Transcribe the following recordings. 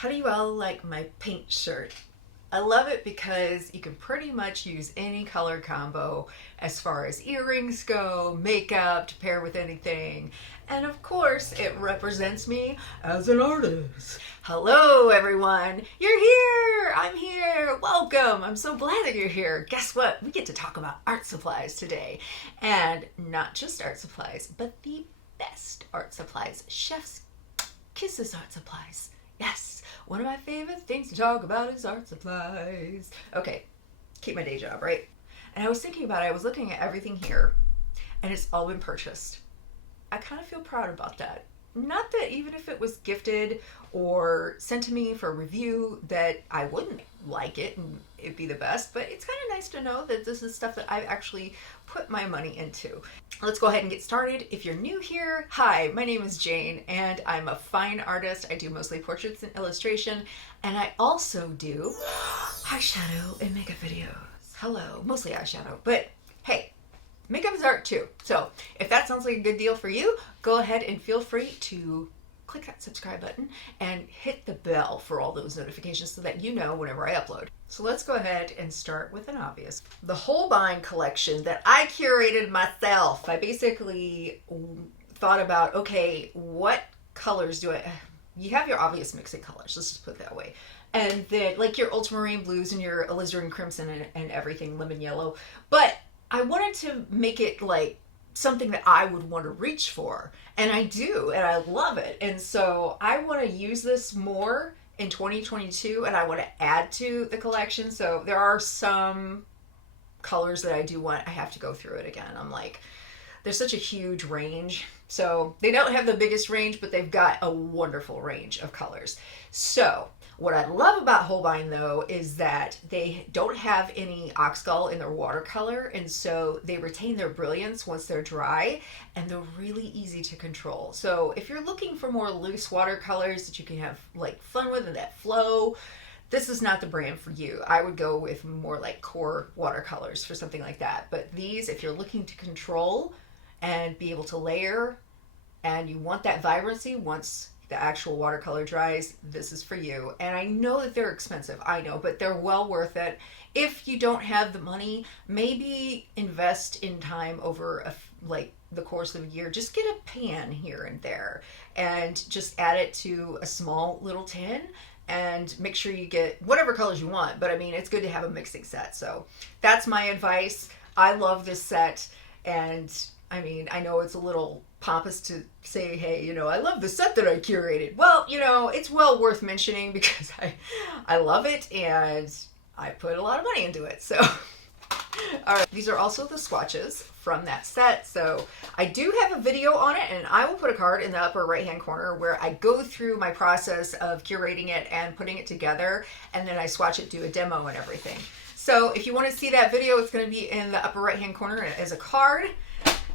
How do you all like my paint shirt? I love it because you can pretty much use any color combo as far as earrings go, makeup to pair with anything. And of course, it represents me as an artist. Hello, everyone. You're here. I'm here. Welcome. I'm so glad that you're here. Guess what? We get to talk about art supplies today. And not just art supplies, but the best art supplies. Chef's Kisses art supplies. Yes, one of my favorite things to talk about is art supplies. Okay, keep my day job, right? And I was thinking about it, I was looking at everything here, and it's all been purchased. I kind of feel proud about that. Not that even if it was gifted or sent to me for review that I wouldn't like it and it'd be the best, but it's kind of nice to know that this is stuff that I've actually put my money into. Let's go ahead and get started. If you're new here, hi, my name is Jane and I'm a fine artist. I do mostly portraits and illustration, and I also do eyeshadow and makeup videos. Hello, mostly eyeshadow, but hey, makeup is art too. So if that sounds like a good deal for you, go ahead and feel free to click that subscribe button and hit the bell for all those notifications so that you know whenever I upload. So let's go ahead and start with an obvious. The Holbein collection that I curated myself. I basically thought about, okay, what colors do I... You have your obvious mixing colors, let's just put it that way. And then like your ultramarine blues and your alizarin crimson and everything, lemon yellow. But I wanted to make it like something that I would want to reach for, and I do, and I love it. And so I want to use this more in 2022, and I want to add to the collection. So there are some colors that I do want, I have to go through it again. I'm like, there's such a huge range. So they don't have the biggest range, but they've got a wonderful range of colors. So what I love about Holbein though is that they don't have any oxgall in their watercolor, and so they retain their brilliance once they're dry, and they're really easy to control. So if you're looking for more loose watercolors that you can have like fun with and that flow, this is not the brand for you. I would go with more like core watercolors for something like that. But these, if you're looking to control and be able to layer and you want that vibrancy once the actual watercolor dries, this is for you. And I know that they're expensive, I know, but they're well worth it. If you don't have the money, maybe invest in time over like the course of a year. Just get a pan here and there and just add it to a small little tin and make sure you get whatever colors you want. But I mean, it's good to have a mixing set. So that's my advice. I love this set, and I mean, I know it's a little pompous to say, hey, you know, I love the set that I curated. Well, you know, it's well worth mentioning because I love it and I put a lot of money into it. So, all right, these are also the swatches from that set. So I do have a video on it, and I will put a card in the upper right-hand corner where I go through my process of curating it and putting it together, and then I swatch it, do a demo and everything. So if you want to see that video, it's going to be in the upper right-hand corner as a card.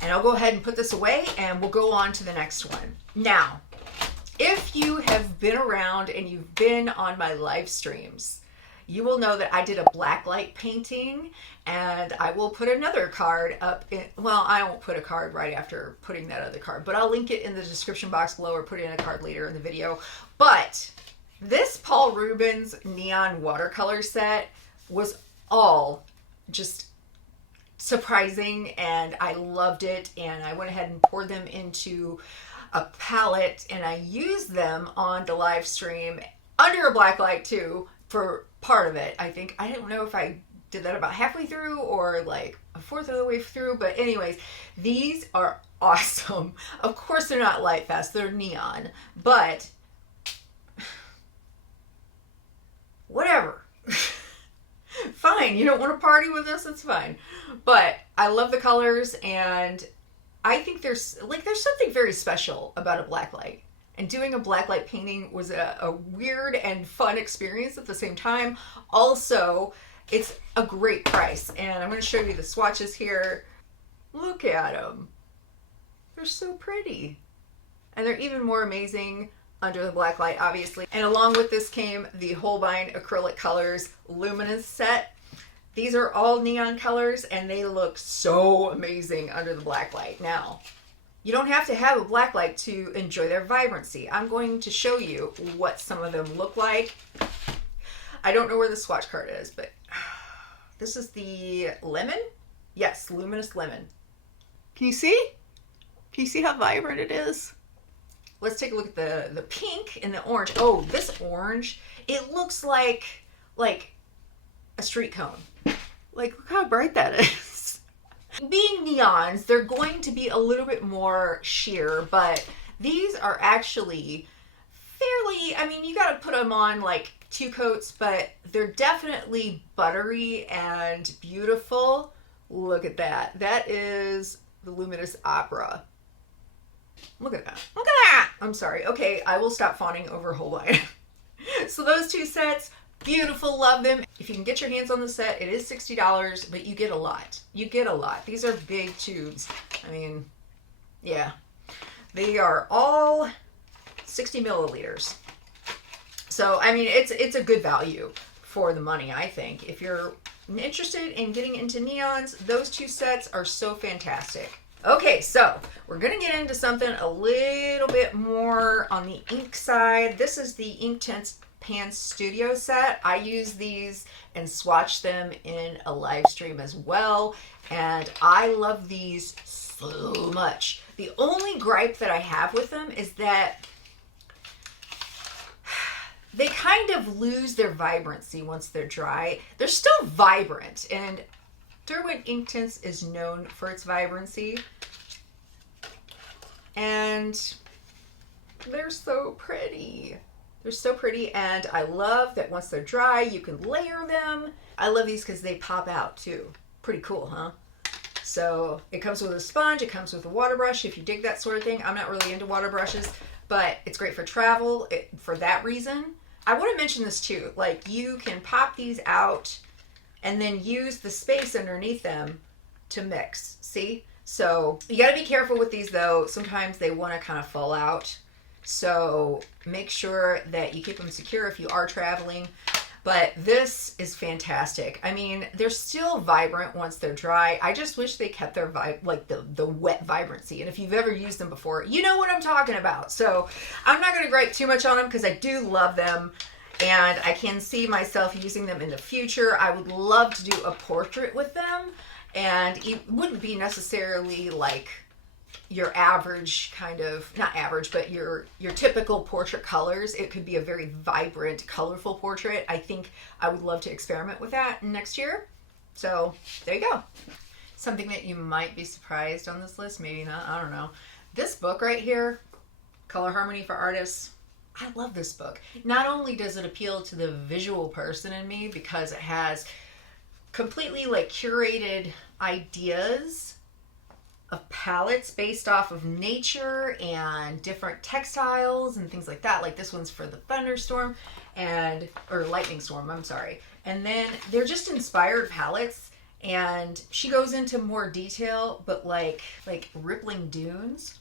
And I'll go ahead and put this away and we'll go on to the next one. Now, if you have been around and you've been on my live streams, you will know that I did a blacklight painting, and I will put another card up in, well, I won't put a card right after putting that other card, but I'll link it in the description box below or put in a card later in the video. But this Paul Rubens neon watercolor set was all just surprising, and I loved it, and I went ahead and poured them into a palette, and I used them on the live stream under a black light too for part of it. I think, I don't know if I did that about halfway through or like a fourth of the way through, but anyways, these are awesome. Of course they're not light fast, they're neon, but whatever. Fine, you don't want to party with us, it's fine. But I love the colors, and I think there's something very special about a black light. And doing a blacklight painting was a weird and fun experience at the same time. Also, it's a great price. And I'm going to show you the swatches here. Look at them. They're so pretty. And they're even more amazing under the black light, obviously. And along with this came the Holbein acrylic colors luminous set. These are all neon colors, and they look so amazing under the black light. Now, You don't have to have a black light to enjoy their vibrancy. I'm going to show you what some of them look like. I don't know where the swatch card is, but this is the lemon. Yes, luminous lemon. Can you see? Can you see how vibrant it is? Let's take a look at the pink and the orange. Oh, this orange, it looks like a street cone. Like, look how bright that is. Being neons, they're going to be a little bit more sheer, but these are actually fairly, I mean, you got to put them on like 2 coats, but they're definitely buttery and beautiful. Look at that. That is the Luminous Opera. Look at that. Look at that. I'm sorry. Okay, I will stop fawning over Holbein. So those 2 sets, beautiful, love them. If you can get your hands on the set, it is $60, but you get a lot. You get a lot. These are big tubes. I mean, yeah. They are all 60 milliliters. So, I mean, it's a good value for the money, I think. If you're interested in getting into neons, those 2 sets are so fantastic. Okay, so we're going to get into something a little bit more on the ink side. This is the Inktense Pan Studio set. I use these and swatch them in a live stream as well, and I love these so much. The only gripe that I have with them is that they kind of lose their vibrancy once they're dry. They're still vibrant, and Derwent Inktense is known for its vibrancy, and they're so pretty. They're so pretty, and I love that once they're dry, you can layer them. I love these because they pop out too. Pretty cool, huh? So it comes with a sponge, it comes with a water brush if you dig that sort of thing. I'm not really into water brushes, but it's great for travel for that reason. I want to mention this too, like you can pop these out and then use the space underneath them to mix, see? So you got to be careful with these though. Sometimes they want to kind of fall out. So make sure that you keep them secure if you are traveling. But this is fantastic. I mean, they're still vibrant once they're dry. I just wish they kept their like the wet vibrancy. And if you've ever used them before, you know what I'm talking about. So I'm not going to gripe too much on them because I do love them. And I can see myself using them in the future. I would love to do a portrait with them. And it wouldn't be necessarily like your average kind of, not average, but your typical portrait colors. It could be a very vibrant, colorful portrait. I think I would love to experiment with that next year. So there you go. Something that you might be surprised on this list, maybe not, I don't know. This book right here, Color Harmony for Artists, I love this book. Not only does it appeal to the visual person in me because it has completely like curated ideas of palettes based off of nature and different textiles and things like that. Like this one's for the thunderstorm or lightning storm, I'm sorry. And then they're just inspired palettes, and she goes into more detail, but like rippling dunes.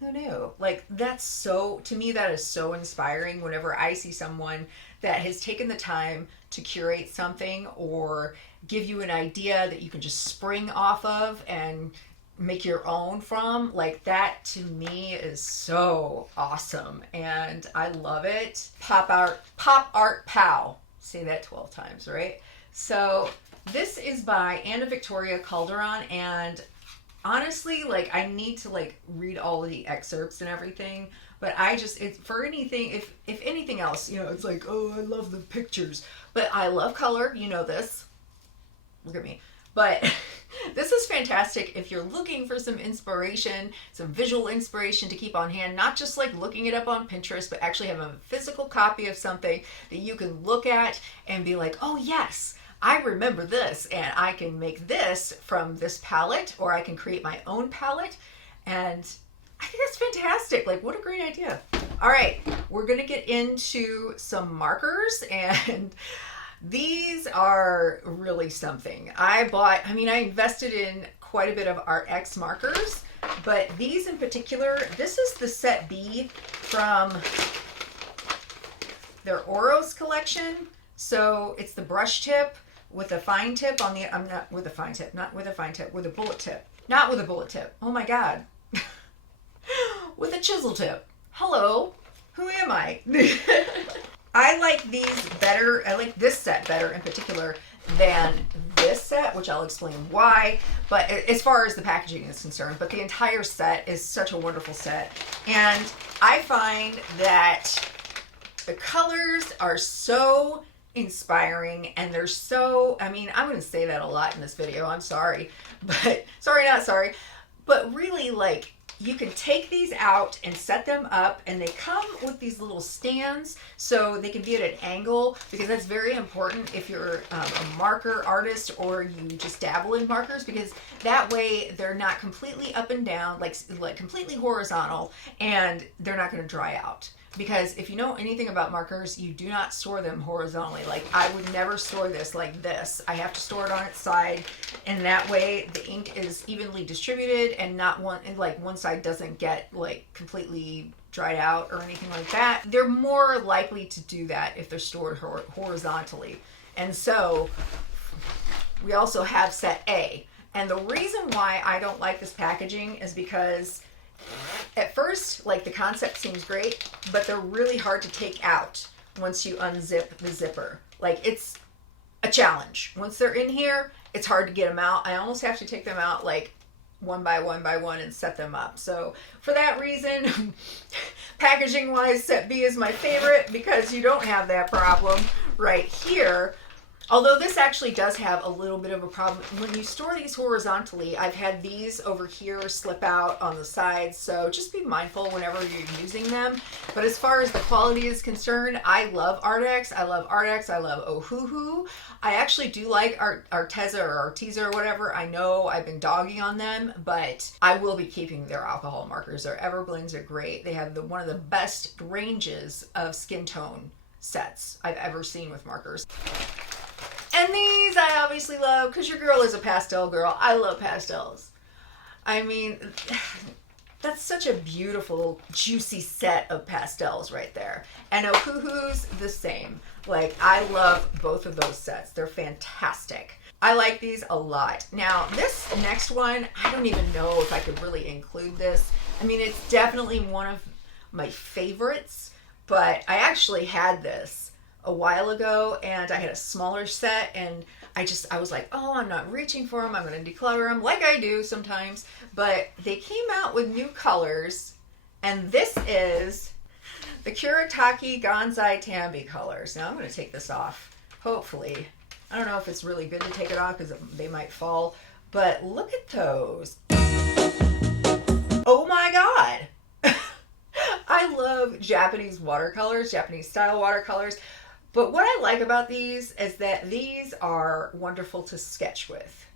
Who knew? Like that's so, to me, that is so inspiring whenever I see someone that has taken the time to curate something or give you an idea that you can just spring off of and make your own from. Like that to me is so awesome and I love it. Pop art pow. Say that 12 times, right? So this is by Anna Victoria Calderon, and honestly, like I need to like read all of the excerpts and everything, but it's for anything, if anything else, you know, it's like, oh, I love the pictures, but I love color, you know this. Look at me. But this is fantastic if you're looking for some inspiration, some visual inspiration to keep on hand, not just like looking it up on Pinterest, but actually have a physical copy of something that you can look at and be like, oh yes, I remember this, and I can make this from this palette, or I can create my own palette. And I think that's fantastic. Like, what a great idea. All right, we're going to get into some markers, and these are really something. I invested in quite a bit of Arrtx markers, but these in particular, this is the set B from their Oros collection. So it's the brush tip with a fine tip on the, with a bullet tip. Not with a bullet tip. Oh my God. with a chisel tip. Hello, who am I? I like these better, I like this set better in particular than this set, which I'll explain why, but as far as the packaging is concerned, but the entire set is such a wonderful set. And I find that the colors are so inspiring, and they're so, I mean, I'm going to say that a lot in this video, I'm sorry, but sorry, not sorry, but really, like, you can take these out and set them up, and they come with these little stands so they can be at an angle, because that's very important if you're a marker artist or you just dabble in markers, because that way they're not completely up and down, like completely horizontal, and they're not going to dry out. Because if you know anything about markers, you do not store them horizontally. Like, I would never store this like this. I have to store it on its side, and that way the ink is evenly distributed, and not one side doesn't get like completely dried out or anything like that. They're more likely to do that if they're stored horizontally. And so we also have set A. And the reason why I don't like this packaging is because at first, like, the concept seems great, but they're really hard to take out once you unzip the zipper. Like, it's a challenge. Once they're in here, it's hard to get them out. I almost have to take them out like one by one and set them up. So for that reason, packaging wise, set B is my favorite, because you don't have that problem right here. Although this actually does have a little bit of a problem. When you store these horizontally, I've had these over here slip out on the sides, so just be mindful whenever you're using them. But as far as the quality is concerned, I love Arrtx. I love Arrtx. I love Ohuhu. I actually do like Arteza or Arteza or whatever. I know I've been dogging on them, but I will be keeping their alcohol markers. Their Everblends are great. They have one of the best ranges of skin tone sets I've ever seen with markers. And these I obviously love, because your girl is a pastel girl. I love pastels. I mean, that's such a beautiful, juicy set of pastels right there. And Ohuhu's the same. Like, I love both of those sets. They're fantastic. I like these a lot. Now, this next one, I don't even know if I could really include this. I mean, it's definitely one of my favorites, but I actually had this a while ago, and I had a smaller set, and I was like, oh, I'm not reaching for them. I'm going to declutter them like I do sometimes. But they came out with new colors, and this is the Kuretake Gansai Tambi colors. Now I'm going to take this off, hopefully. I don't know if it's really good to take it off because they might fall, but look at those. Oh my God. I love Japanese watercolors, Japanese style watercolors. But what I like about these is that these are wonderful to sketch with,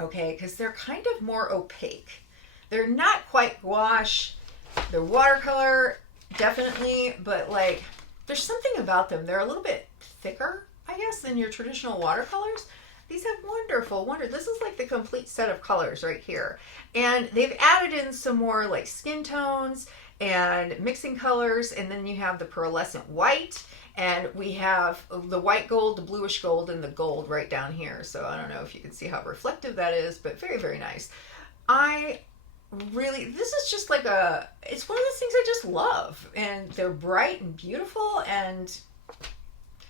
okay? Because they're kind of more opaque. They're not quite gouache. They're watercolor, definitely, but like, there's something about them. They're a little bit thicker, I guess, than your traditional watercolors. These have this is like the complete set of colors right here. And they've added in some more like skin tones and mixing colors, and then you have the pearlescent white. And we have the white gold, the bluish gold, and the gold right down here. So I don't know if you can see how reflective that is, but very, very nice. This is just like it's one of those things I just love. And they're bright and beautiful, and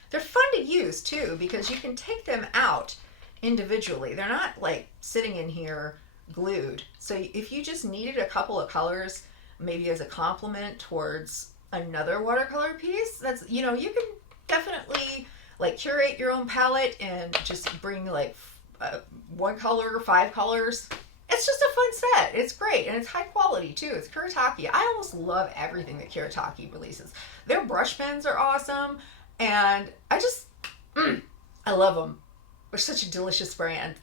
they're fun to use too, because you can take them out individually. They're not like sitting in here glued. So if you just needed a couple of colors, maybe as a complement towards another watercolor piece, that's, you know, you can definitely like curate your own palette and just bring like one color, 5 colors. It's just a fun set. It's great, and it's high quality too. It's Kuretake. I almost love everything that Kuretake releases. Their brush pens are awesome, and I love them. They're such a delicious brand.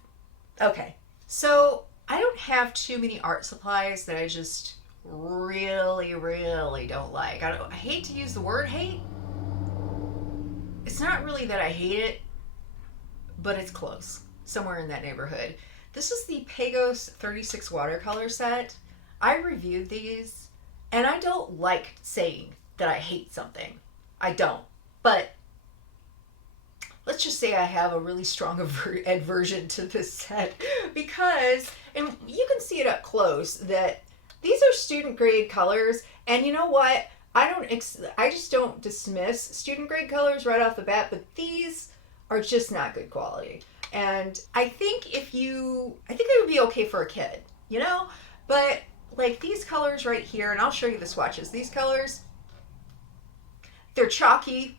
Okay, so I don't have too many art supplies that I just really don't like. I hate to use the word hate. It's not really that I hate it, but it's close, somewhere in that neighborhood. This is the Pagos 36 watercolor set. I reviewed these, and I don't like saying that I hate something. I don't, but let's just say I have a really strong aversion to this set, because, and you can see it up close, that These are student grade colors, and you know what? I just don't dismiss student grade colors right off the bat, but these are just not good quality. And I think I think they would be okay for a kid, you know? But like these colors right here, and I'll show you the swatches. These colors, they're chalky.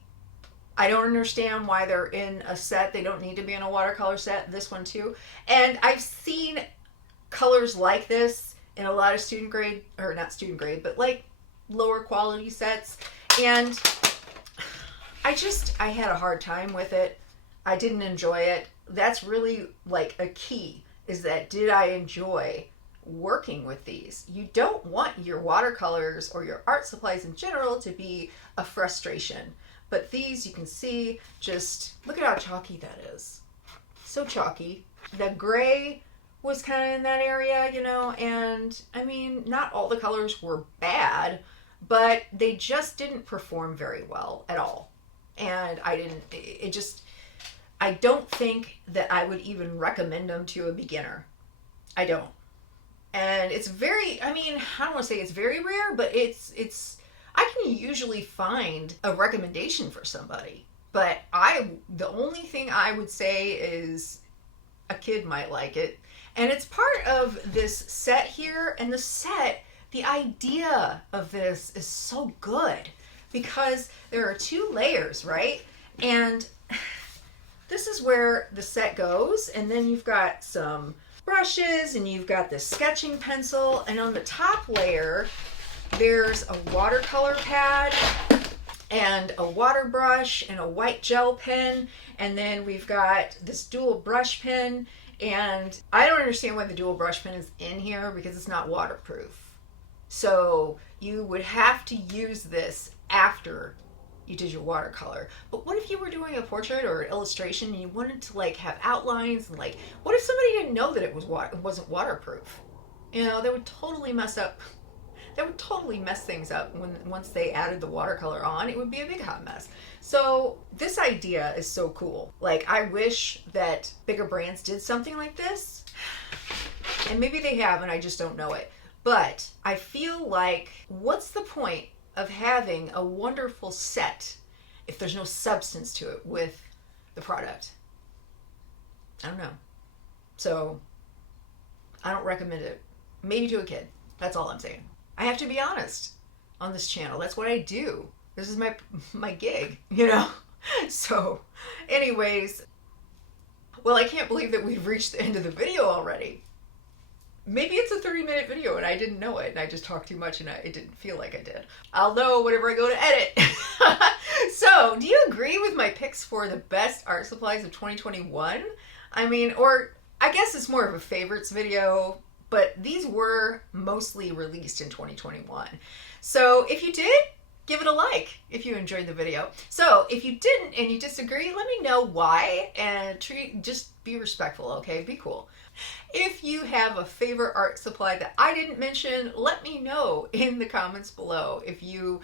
I don't understand why they're in a set. They don't need to be in a watercolor set. This one too. And I've seen colors like this in a lot of student grade, or not student grade, but like lower quality sets. And I had a hard time with it. I didn't enjoy it. That's really like a key, is that did I enjoy working with these? You don't want your watercolors or your art supplies in general to be a frustration. But these, you can see, just look at how chalky that is. So chalky. The gray was kind of in that area, you know, and I mean, not all the colors were bad, but they just didn't perform very well at all. And I don't think that I would even recommend them to a beginner. I don't. And it's very, I mean, I don't want to say it's very rare, but I can usually find a recommendation for somebody. But the only thing I would say is a kid might like it. And it's part of this set here. And the idea of this is so good because there are 2 layers, right? And this is where the set goes. And then you've got some brushes and you've got this sketching pencil. And on the top layer, there's a watercolor pad and a water brush and a white gel pen. And then we've got this dual brush pen. And I don't understand why the dual brush pen is in here because it's not waterproof. So you would have to use this after you did your watercolor. But what if you were doing a portrait or an illustration and you wanted to like have outlines and like, what if somebody didn't know that it wasn't waterproof? You know, that would totally mess things up once they added the watercolor on. It would be a big hot mess. So this idea is so cool. Like, I wish that bigger brands did something like this. And maybe they have and I just don't know it. But I feel like, what's the point of having a wonderful set if there's no substance to it with the product? I don't know. So I don't recommend it. Maybe to a kid. That's all I'm saying. I have to be honest on this channel. That's what I do. This is my gig, you know? So anyways, well, I can't believe that we've reached the end of the video already. Maybe it's a 30-minute video and I didn't know it and I just talked too much and it didn't feel like I did. I'll know whenever I go to edit. So, do you agree with my picks for the best art supplies of 2021? I mean, or I guess it's more of a favorites video, but these were mostly released in 2021. So if you did, give it a like if you enjoyed the video. So if you didn't and you disagree, let me know why and just be respectful, okay? Be cool. If you have a favorite art supply that I didn't mention, let me know in the comments below. If you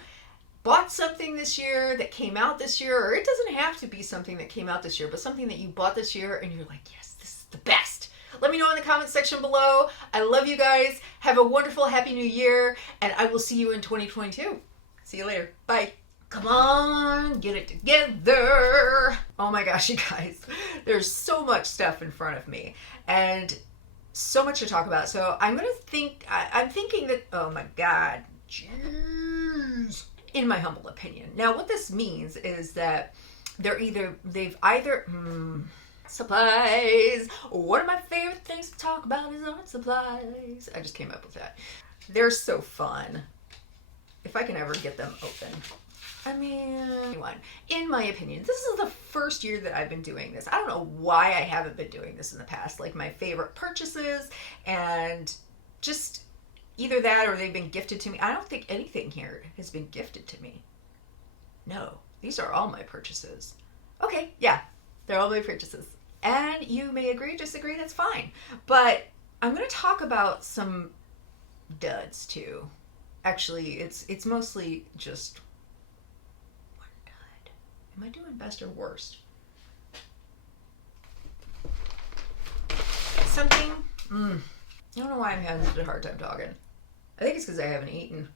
bought something this year that came out this year, or it doesn't have to be something that came out this year, but something that you bought this year and you're like, yes, this is the best. Let me know in the comments section below. I love you guys. Have a wonderful, happy new year, and I will see you in 2022. See you later. Bye. Come on, get it together. Oh my gosh, you guys. There's so much stuff in front of me and so much to talk about. So I'm thinking that, oh my God, jeez. In my humble opinion. Now, what this means is that they've either supplies. One of my favorite things to talk about is art supplies. I just came up with that. They're so fun. If I can ever get them open. I mean, in my opinion, this is the first year that I've been doing this. I don't know why I haven't been doing this in the past. Like my favorite purchases and just either that or they've been gifted to me. I don't think anything here has been gifted to me. No, these are all my purchases. Okay, yeah, they're all my purchases. And you may agree, disagree, that's fine. But I'm going to talk about some duds too. Actually, it's mostly just one dud. Am I doing best or worst? Something, I don't know why I'm having such a hard time talking. I think it's because I haven't eaten.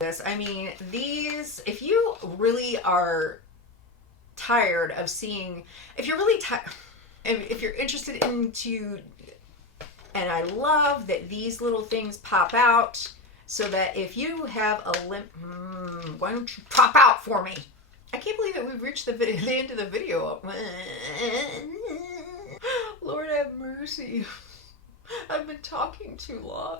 This, I mean, these, if you really are tired of seeing, if you're really tired, if you're interested into, and I love that these little things pop out so that if you have a limp, why don't you pop out for me? I can't believe that we've reached the end of the video. Lord have mercy. I've been talking too long.